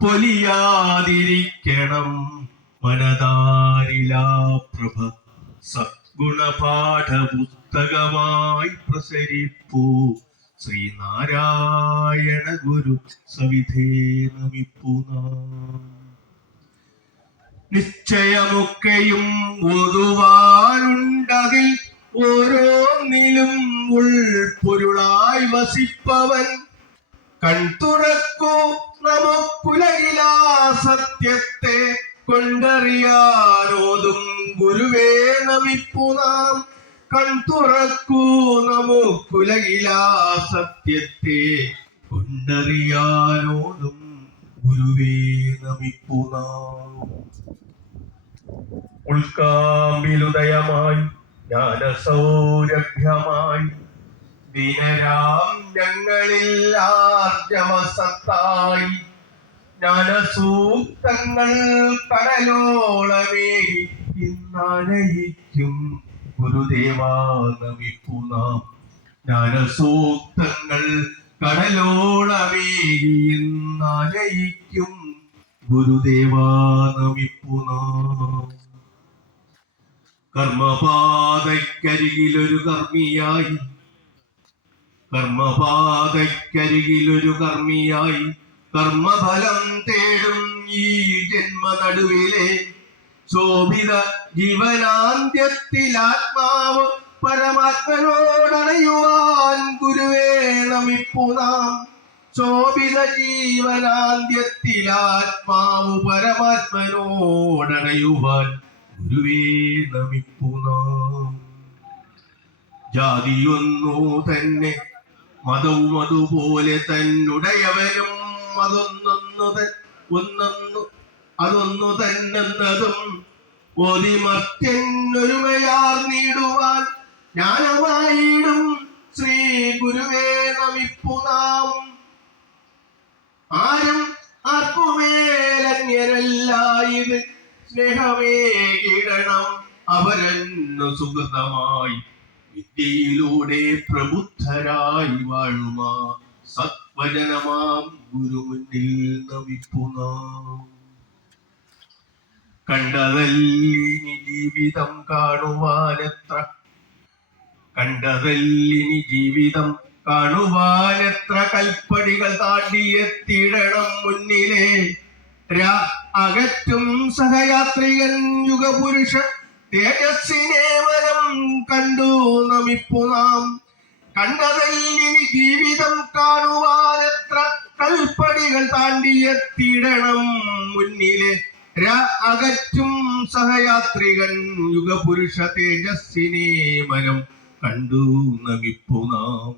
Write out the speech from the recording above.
പൊലിയാതിരിക്കണം മനതാരിലാ പ്രഭ സദ്ഗുണപാഠ പുസ്തകമായി പ്രസരിപ്പൂ ശ്രീനാരായണ ഗുരു സവിധേ നമിപ്പു നാം. നിശ്ചയമൊക്കെയും ഓതുവാനുണ്ടതിൽ ഓരോന്നിലും ഉൾപ്പൊരുളായി വസിപ്പവൻ കൺതുറക്കൂ നമുക്കുലകിലാ സത്യത്തെ കൊണ്ടറിയാനോതും ഗുരുവേ നമിപ്പു നാം. കൺതുറക്കൂ നമുക്കുലകിലാ സത്യത്തെ കൊണ്ടറിയാനോതും ഗുരുവേ നമിപ്പു നാം. ഉൾക്കാമ്പിലുദയമായി ജ്ഞാനസൗരഭ്യമായി ദിനരാം ഞങ്ങളിൽ ആർജവസത്തായി ജ്ഞാനസൂക്തങ്ങൾ കടലോളമേകി ഇന്നണയിക്കും ഗുരുദേവാ നമിപ്പു നാം. ജ്ഞാനസൂക്തങ്ങൾ കടലോളമേകി ഇന്നണയിക്കും ഗുരുദേവാ നമിപ്പു നാം. കർമ്മപാതയ്ക്കരികിലൊരു കർമ്മിയായി കർമ്മഫലം തേടും ഈ ജന്മ നടുവിലെ ശോഭിത ജീവനാന്ത്യത്തിൽ ആത്മാവ് പരമാത്മനോടണയുവാൻ ഗുരുവേ നമിപ്പു നാം. ശോഭിത ജീവനാന്ത്യത്തിൽ ആത്മാവ് പരമാത്മനോടണയുവാൻ ഗുരുവേ നമിപ്പു നാം. ജാതിയൊന്നു തന്നെ മതവും അതുപോലെ തന്നുടയവനും അതൊന്നു തന്നെന്നതും ഓതിമർത്യനൊരുമയാർന്നിടുവാൻ ജ്ഞാനമായിടും ശ്രീ ഗുരുവേ നമിപ്പു നാം. ആരും ആർക്കുമേലന്യരല്ലായത് സ്നേഹമേ കിടണം അവരന്നു സുഹൃതമായി വിദ്യയിലൂടെ പ്രബുദ്ധരായി വാഴുമാ സത്വജനമാം ഗുരു മുന്നിൽ നമിപ്പു നാം. കണ്ടതല്ലിനി ജീവിതം കാണുവാനെത്ര കൽപ്പടികൾ താണ്ടിയെത്തിടണം മുന്നിലെ അകറ്റും സഹയാത്രികൻ യുഗപുരുഷ തേജസ്സിനെ വരം കണ്ടു നമിപ്പു നാം. കണ്ടതല്ലിനി ജീവിതം കാണുവാനെത്ര കൽപ്പടികൾ താണ്ടിയെത്തിടണം മുന്നിലെ അകറ്റും സഹയാത്രികൻ യുഗപുരുഷ തേജസ്സിനെ വരം കണ്ടു നമിപ്പു നാം.